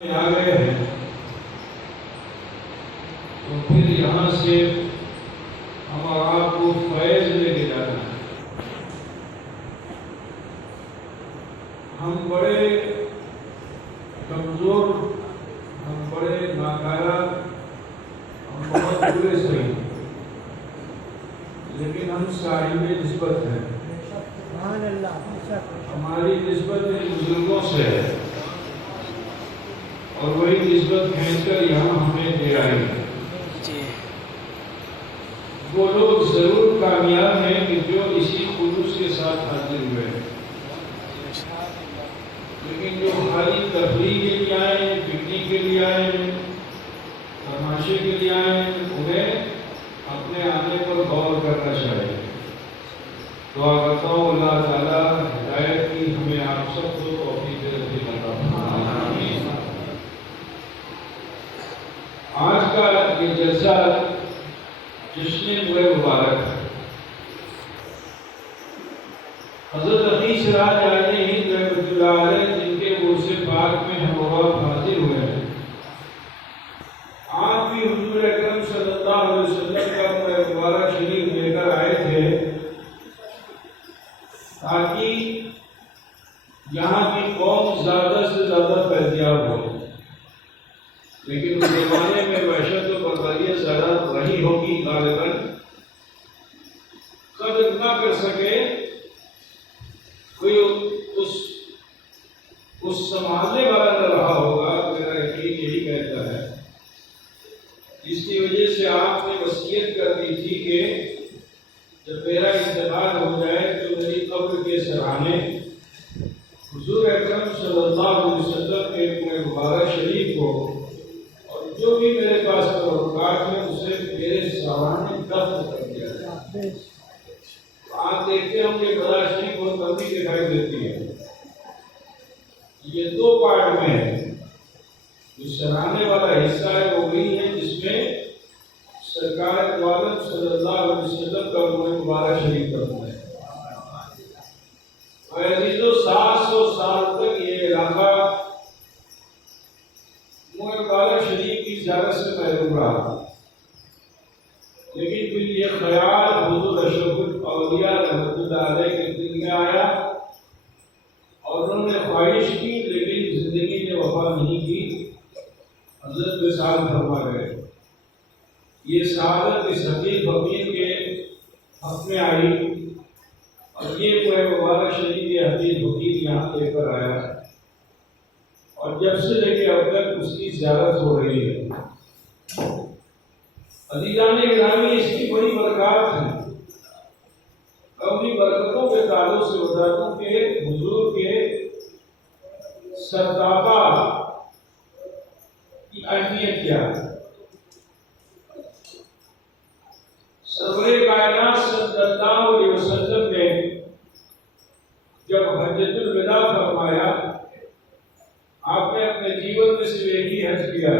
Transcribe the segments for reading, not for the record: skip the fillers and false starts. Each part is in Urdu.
آ گئے ہیں تو پھر یہاں سے ہم آپ کو فیض لے کے جانا ہے۔ ہم بڑے کمزور، ہم بڑے ناکارہ، ہم بہت برے صحیح، لیکن ہم صاحب نسبت ہیں۔ ہماری نسبت ان بزرگوں سے ہے اور وہی نسبت کھینچ کر یہاں ہمیں دے آئی ہے۔ وہ لوگ ضرور کامیاب ہیں کہ جو اسی خلوص کے ساتھ حاضر ہوئے ہیں، لیکن جو خالی تفریح کے لیے آئے ہیں، پکنک کے لیے آئے ہیں، تماشے کے لیے آئے ہیں، انہیں اپنے آنے پر غور کرنا چاہیے۔ دعا کرتا ہوں اللہ تعالیٰ ہدایت کی ہمیں آپ سب کو توفیق نصیب عطا فرمائے۔ آج کا یہ جلسہ جشن مبارک ہے۔ حضرت عقیل سراج عالم ہند رحمۃ اللہ علیہ جن کے عرص پاک میں ہم وفات حاضر ہوئے ہیں، آپ بھی حضور اکرم صلی اللہ علیہ وسلم کا مبارک شریف لے کر آئے تھے تاکہ یہاں کی قوم زیادہ سے زیادہ فیضیاب ہو، لیکن اس زمانے میں وحشت و بربریت زیادہ رہی ہوگی، غالباً قدر نہ کر سکے کوئی، اس سنبھالنے والا نہ رہا ہوگا، میرا یقین یہی کہتا ہے۔ اس کی وجہ سے آپ نے وصیت کر دی تھی کہ جب میرا انتقال ہو جائے تو میری قبر کے سرانے حضور اکرم صلی اللہ علیہ وسلم کے مبارک شریف کو اور جو بھی میرے پاس تبرکات ہیں اسے میرے سرانے دفن کر دیا جائے۔ آپ دیکھتے ہوں کہ بڑا شریف بہت لمبی دکھائی دیتی ہے، یہ دو پارٹ میں ہے۔ جو سرانے والا حصہ ہے وہ وہی ہے جس میں سرکار عالم صلی اللہ علیہ وسلم کا مبارک شریف کرتا ہے۔ عزیزو 700 سال تک یہ علاقہ مبارک شریف کی زیارت سے محروم رہا، لیکن پھر یہ خیال حضور اشرف الاولیاء رحمۃ اللہ علیہ کے دل میں آیا اور انہوں نے خواہش کی، لیکن زندگی نے وفا نہیں کی۔ حضرت وصال فرما گئے۔ یہ سعادت اس حقیق فقیر کے حق میں آئی اور یہ کوئی مبارک شریف یہ حقیق فقیر یہاں لے کر آیا اور جب سے لے کے اب تک اس کی زیارت ہو رہی ہے۔ عزیزان گرامی، اس کی بڑی برکات ہیں۔ اپنی برکتوں کے تعلق سے بتا دوں کہ حضور کے سرتاپا کی اہمیت کیا ہے۔ سرور کائنات صلی اللہ علیہ وسلم نے جب حجۃ الوداع فرمایا، آپ نے اپنے جیون میں صرف ایک ہی حج کیا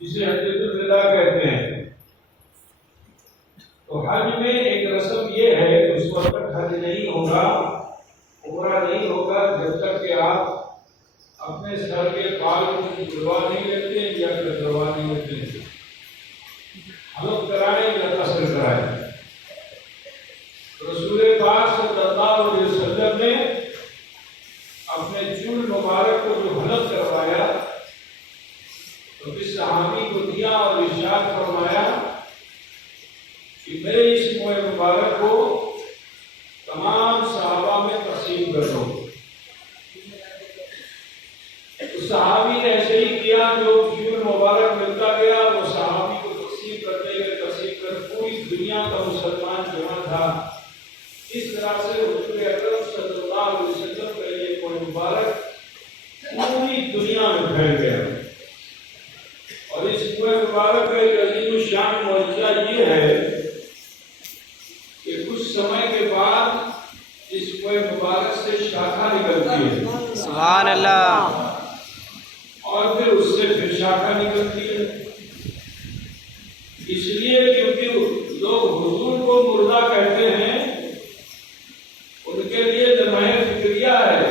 جسے حجۃ الوداع کہتے ہیں۔ تو حج میں ایک رسم یہ ہے کہ اس وقت حج نہیں ہوگا، عمرہ نہیں ہوگا جب تک کہ آپ اپنے سر کے بال کو جڑوا نہیں لیتے یا کٹوا نہیں لیتے، حلق کرائیں یا قصر کرائیں۔ رسول پاک صلی اللہ علیہ وسلم نے اپنے چول مبارک کو جو حلق کروایا تو اس صحابی کو دیا اور ارشاد فرمایا کہ میرے اس موئے مبارک کو تمام صحابہ میں تقسیم کر دو۔ اس صحابی نے ایسے ہی کیا، جو چول مبارک ملتا گیا وہ صحابی کو تقسیم کر پوری دنیا کا مسلمان جمع تھا۔ اس طرح سے حضور اکرم صلی اللہ علیہ وسلم کا یہ کوئی مبارک پوری دنیا میں پھیل گیا۔ اور اس کوئی مبارک کا ایک عظیم الشان معجزہ یہ ہے کہ کچھ سمے کے بعد اس کوئی مبارک سے شاخہ نکلتی ہے، سبحان اللہ، اور پھر اس سے پھر شاخہ نکلتی ہے۔ اس لیے کیونکہ لوگ حضور کو مردہ کہتے ہیں، ان کے لیے لمحہ فکریہ ہے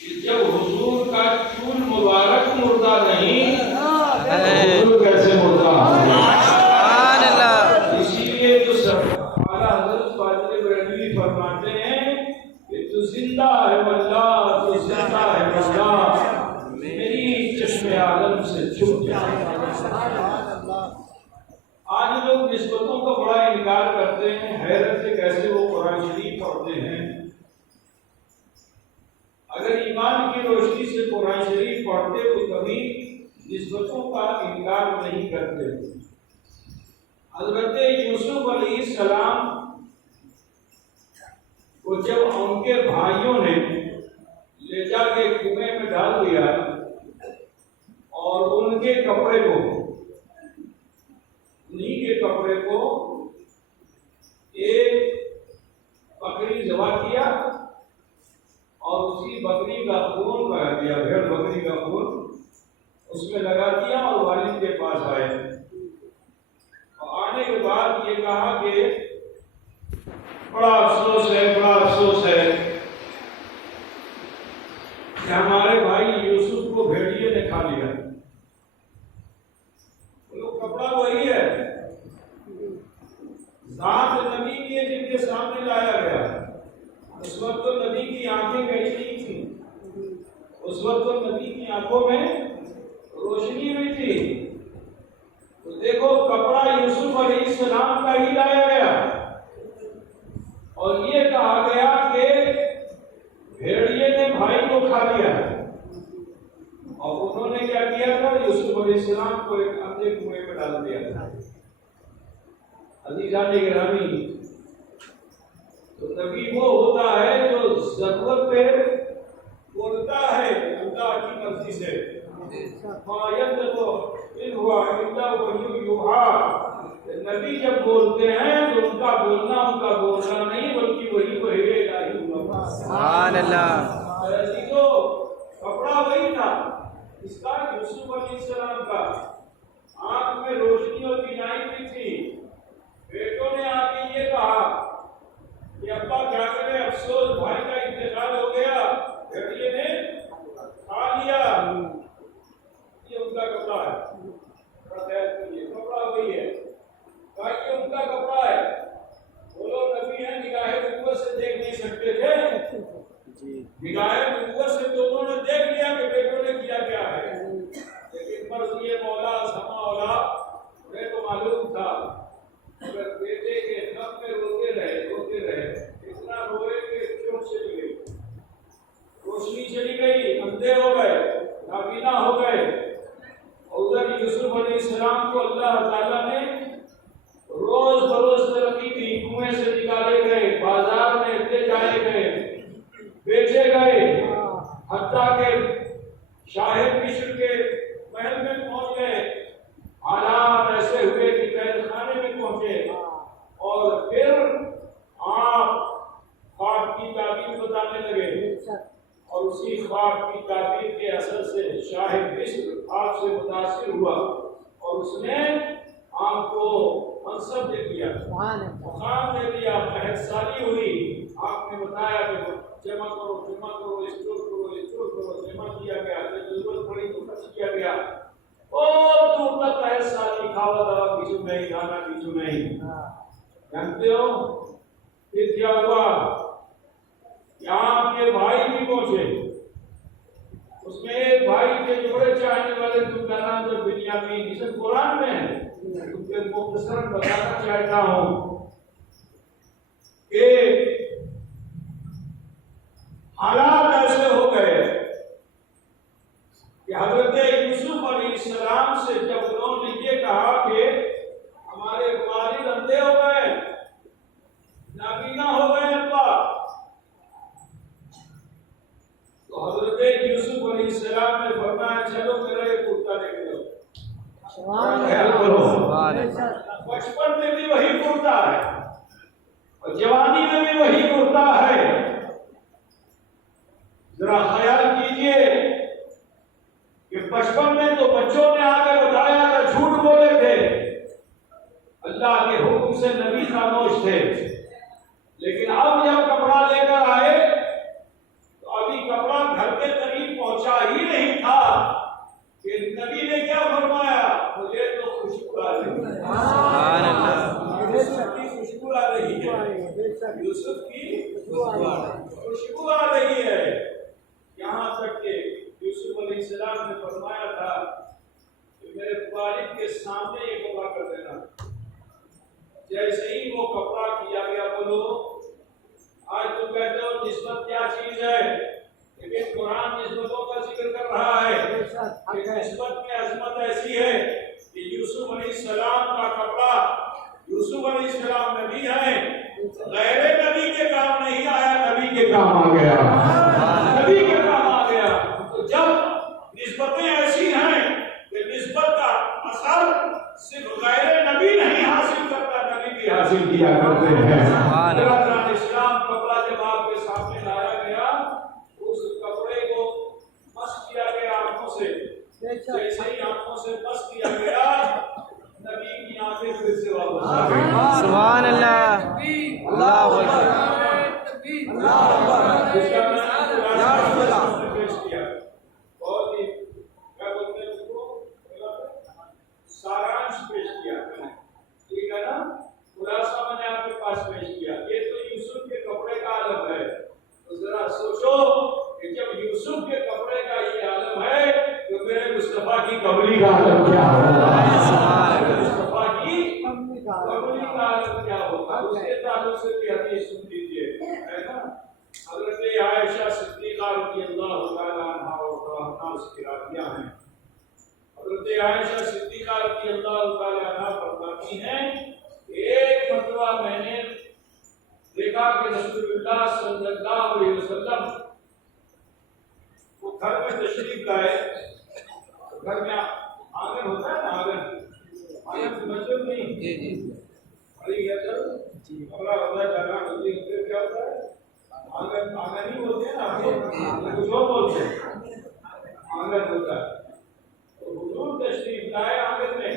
کہ جب حضور حضور کا چول مبارک مردہ نہیں، حضور کیسے مردہ ہے؟ اسی لیے جو ہمارا حضرت فاضل بریلوی فرماتے ہیں کہ تو زندہ ہے واللہ، تو زندہ ہے واللہ، میری چشم عالم سے چھپ جائے۔ آج لوگ نسبتوں کا بڑا انکار کرتے ہیں، حیرت سے کیسے وہ قرآن شریف پڑھتے ہیں۔ اگر ایمان کی روشنی سے قرآن شریف پڑھتے تو کبھی نسبتوں کا انکار نہیں کرتے۔ حضرت یوسف علیہ السلام کو جب ان کے بھائیوں نے لے جا کے کنویں میں ڈال دیا اور ان کے کپڑے کو، انہیں کے کپڑے کو ایک بکری ذبح کیا اور اسی بکری کا خون لگا دیا، بھیڑ بکری کا خون اس میں لگا دیا اور والد کے پاس آئے اور آنے کے بعد یہ کہا کہ بڑا افسوس ہے، بڑا افسوس ہے کہ ہمارے بھائی یوسف کو بھیڑیے نے کھا لیا۔ کپڑا وہی ہے، ذات نبی کی جن کے سامنے لایا گیا۔ اس وقت تو نبی کی آنکھیں گئی نہیں تھی، اس وقت تو نبی کی آنکھوں میں روشنی ہوئی تھی۔ تو دیکھو کپڑا یوسف علیہ السلام کا ہی لایا گیا اور یہ کہا گیا کہ بھیڑیے نے بھائی کو کھا لیا، اور انہوں نے کیا کیا تھا؟ یوسف علیہ السلام کو ایک اندھے کنویں میں ڈال دیا تھا۔ عزیزان گرامی، تو نبی وہ ہوتا ہے جو ضرورت پہ بولتا ہے اللہ کی مرضی سے، نبی جب بولتے ہیں تو ان کا بولنا نہیں بلکہ وہی وحی الہی ہوا۔ سبحان اللہ۔ عزیزو، کپڑا وہی تھا اس کا، یوسف علیہ السلام کا، آنکھ میں روشنی اور بینائی بھی تھی۔ بیٹوں نے آ کے یہ کہا کہ ابا کیا کرے، افسوس بھائی کا انتقال ہو گیا، بھیڑیے نے کھا لیا۔ یہ ان کا کپڑا ہے، کپڑا وہی ہے، کہا کہ ان کا کپڑا ہے۔ وہ لوگ نبی ہیں، نگاہ نبوت سے دیکھ نہیں سکتے تھے، نگاہ نبوت سے تو انہوں نے دیکھ لیا کہ بیٹوں نے کیا کیا ہے، لیکن مرضی مولا سما اولا انہیں تو معلوم تھا۔ اگر بیٹے کے غم میں روتے رہے اتنا روئے کہ چوٹ چلی گئی، روشنی چلی گئی، اندھے ہو گئے، نابینا ہو گئے۔ اور ادھر یوسف علیہ السلام کو اللہ تعالیٰ نے روز بروز ترقی دی، کنویں سے نکالے گئے، بازار میں لے جائے گئے، بیچے گئے، حتیٰ کہ شاہد مصر کے محل میں پہنچ گئے۔ حالات ایسے ہوئے کہ قید خانے میں پہنچے، اور پھر آپ خواب کی تعبیر بتانے لگے، اور اسی خواب کی تعبیر کے اثر سے شاہد مصر آپ سے متاثر ہوا اور اس نے آپ کو منصب دے دیا، مقام دے دیا، مہر سالی ہوئی۔ آپ نے بتایا کہ جمع کرو، اسٹور کرو، جمع کیا گیا، جب ضرورت پڑی تو خرچ کیا گیا، اور دور تک مہر سالی، کھاوا دوا پیچھو نہیں، کھانا پیچھو نہیں۔ جانتے ہو پھر کیا ہوا؟ یہاں آپ کے بھائی بھی پہنچے، اس میں ایک بھائی کے جوڑے چاہنے والے تم کا نام جو بنیامین، اس قرآن میں ہے، تم کے مختصراً بتانا چاہتا ہوں کہ حالات ایسے ہو گئے کہ حضرت یوسف علیہ السلام سے جب انہوں نے یہ کہا کہ ہمارے والد اندھے ہو گئے، نابینا ہو گئے ابا، تو حضرت یوسف علیہ السلام نے فرمایا چلو میرا یہ کرتا لے کے جاؤ۔ بچپن میں بھی وہی کرتا ہے اور جوانی میں بھی وہی کرتا ہے۔ ذرا خیال کیجئے کہ بچپن میں تو بچوں نے آ کے بتایا تھا، جھوٹ بولے تھے، اللہ کے حکم سے نبی خاموش تھے، لیکن اب جب کپڑا لے کر آئے تو ابھی کپڑا گھر کے قریب پہنچا السلام نے فرمایا تھا کہ میرے والد کے سامنے یہ کپڑا کر دینا. جیسے ہی وہ کپڑا کیا گیا، بولو آج تم کہتے ہو نسبت کیا چیز ہے، لیکن قرآن نسبتوں کا ذکر کر رہا ہے کہ نسبت میں عظمت ایسی ہے کہ یوسف علیہ السلام کا کپڑا، یوسف علیہ السلام نبی ہیں، غیر نبی کے کام نہیں آیا، نبی کے کام آ گیا، نبی کے کام آ گیا. تو جب نسبتیں ایسی ہیں کہ نسبت کا اثر صرف غیر نبی نہیں حاصل کرتا، نبی بھی حاصل کیا کرتے ہیں. اسلام کپڑا جب آپ کے سامنے لایا گیا، اس کپڑے کو مس کیا گیا آنکھوں سے. جیسے ہی آنکھوں سے مس کیا گیا، نبی کی آنکھیں پھر سے واپس آ گئی. سبحان اللہ، اللہ اکبر. پیش کیا بہت ہی کیا بولتے ہیں اس کو، سارانش پیش کیا، ٹھیک ہے نا، خلاصہ میں نے آپ کے پاس پیش کیا. یہ تو یوسف کے کپڑے کا عالم ہے. تو ذرا سوچو کہ جب یوسف کے کپڑے کا یہ عالم ہے تو میرے مصطفیٰ کی کملی کا عالم کیا ہوگا، مصطفیٰ کی کملی کا عالم کیا ہوگا. اس کے تعلق سے بھی حدیث سن لیجیے، ہے نا. حضرت عائشہ صدیقہ رضی اللہ تعالیٰ عنہا اور اس کی راویہ ہیں. حضرت عائشہ صدیقہ رضی اللہ تعالیٰ عنہا فرماتی ہیں ایک مرتبہ میں نے دیکھا کہ رسول اللہ صلی اللہ علیہ وسلم وہ گھر میں تشریف لائے. گھر میں آنگن ہوتا ہے نا، آنگن مطلب نہیں ابھی کیا چل کپڑا ہوتا ہے، جگہ ہوتی ہے، پھر کیا ہوتا ہے آنگن ہی ہوتے ہیں نا، کچھ اور بولتے ہیں آنگن ہوتا ہے. تو حضور تشریف لائے آنگن میں،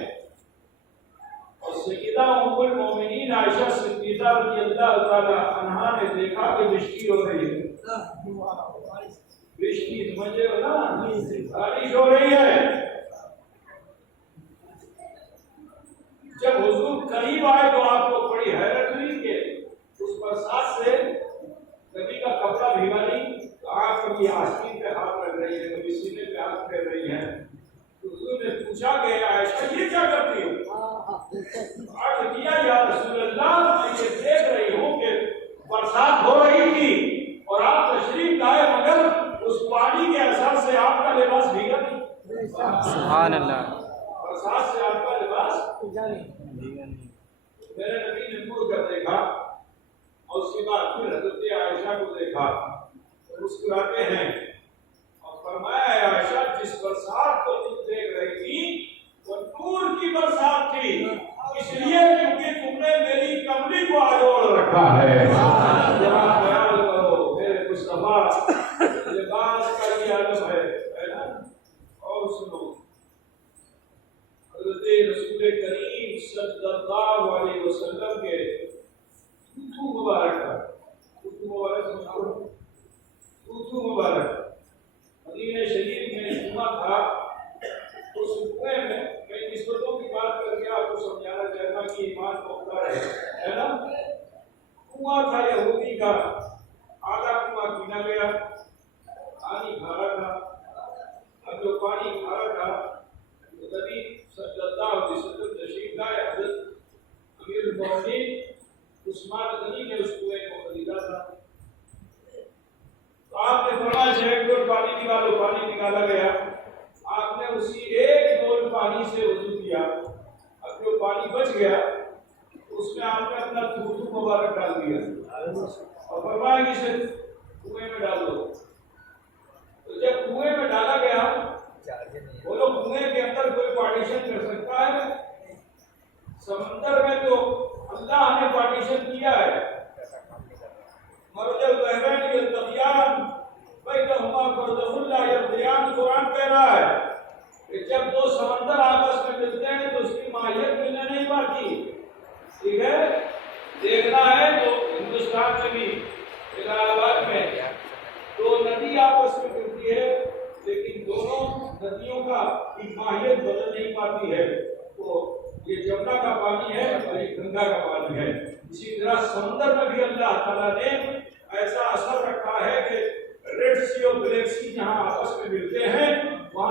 اور سیدہ ام المومنین عائشہ صدیقہ رضی اللہ تعالی عنہا نے دیکھا کہ بشتی ہو رہی ہے. بشتی سمجھے ہو نا، بارش ہو رہی ہے. جب حضور قریب آئے تو آپ کو بڑی حیرت ہوئی کہ اس برسات سے نبی کا کپڑا بھیگا نہیں. آپ کبھی آستین پہ ہاتھ رکھ رہی ہے، کبھی سینے پہ ہاتھ پھیر رہی ہے. حضور نے پوچھا کہ عائشہ یہ کیا کرتی ہو؟ عرض کیا یا رسول اللہ میں یہ دیکھ رہی ہوں کہ برسات ہو رہی تھی اور آپ تشریف لائے، مگر اس پانی کے اثر سے آپ کا لباس بھیگا نہیں. سبحان اللہ. برسات سے آپ کا لباس بھیگا نہیں. میرے نبی نے مڑ کر دیکھا اور اس کے بعد پھر حضرت عائشہ کو دیکھا اور مسکراتے ہیں اور فرمایا ہے عائشہ جس برسات کو تم دیکھ رہی تھی وہ نور کی برسات تھی، اس لیے کیونکہ تم نے میری کملی کو آجوڑ رکھا ہے. ذرا خیال کرو میرے مصطفیٰ لباس کا یہ عالم ہے نا. اور سنو حضرت رسول کریم صلی اللہ علیہ وسلم کے خطو مبارک مدینہ شریف میں جمعہ تھا. اس خطبے میں کئی نسبتوں کی بات کر کے آپ کو سمجھانا چاہتا کہ ایمان پختہ ہے نا. کنواں تھا یہودی کا، آدھا کنواں پینا گیا، پانی کھارا تھا. اب جو پانی کھارا تھا تو نبی صلی اللہ علیہ وسلم تشریف لائے. حضرت امیر المومنین عثمان غنی نے اس کنویں کو خریدا تھا. تو آپ نے فرمایا ایک ڈول پانی نکالو. پانی نکالا گیا. آپ نے اسی ایک ڈول پانی سے وضو کیا. اب جو پانی بچ گیا اس میں آپ نے اپنا تھوتو مبارک ڈال دیا اور فرمایا کہ اسے کنویں میں ڈال دو. تو جب کنویں میں ڈالا گیا، بولو کنویں کے اندر کوئی پارٹیشن کر سکتا ہے؟ سمندر میں تو اللہ نے پارٹیشن کیا ہے. مرج البحرین یلتقیان بینہما برزخ لا یبغیان. قرآن کہہ رہا ہے کہ جب دو سمندر آپس میں ملتے ہیں تو اس کی ماہیت ملنے نہیں پاتی. ٹھیک ہے، دیکھنا ہے تو ہندوستان میں بھی الہ آباد میں دو ندی آپس میں ملتی ہے لیکن دونوں ندیوں کا ماہیت بدل نہیں پاتی ہے. تو یہ جمنا کا پانی ہے اور یہ گنگا کا پانی ہے. اسی طرح سمندر میں بھی اللہ تعالیٰ نے ایسا اثر رکھا ہے کہ ریڈ سی اور بلیک سی جہاں آپس میں ملتے ہیں وہاں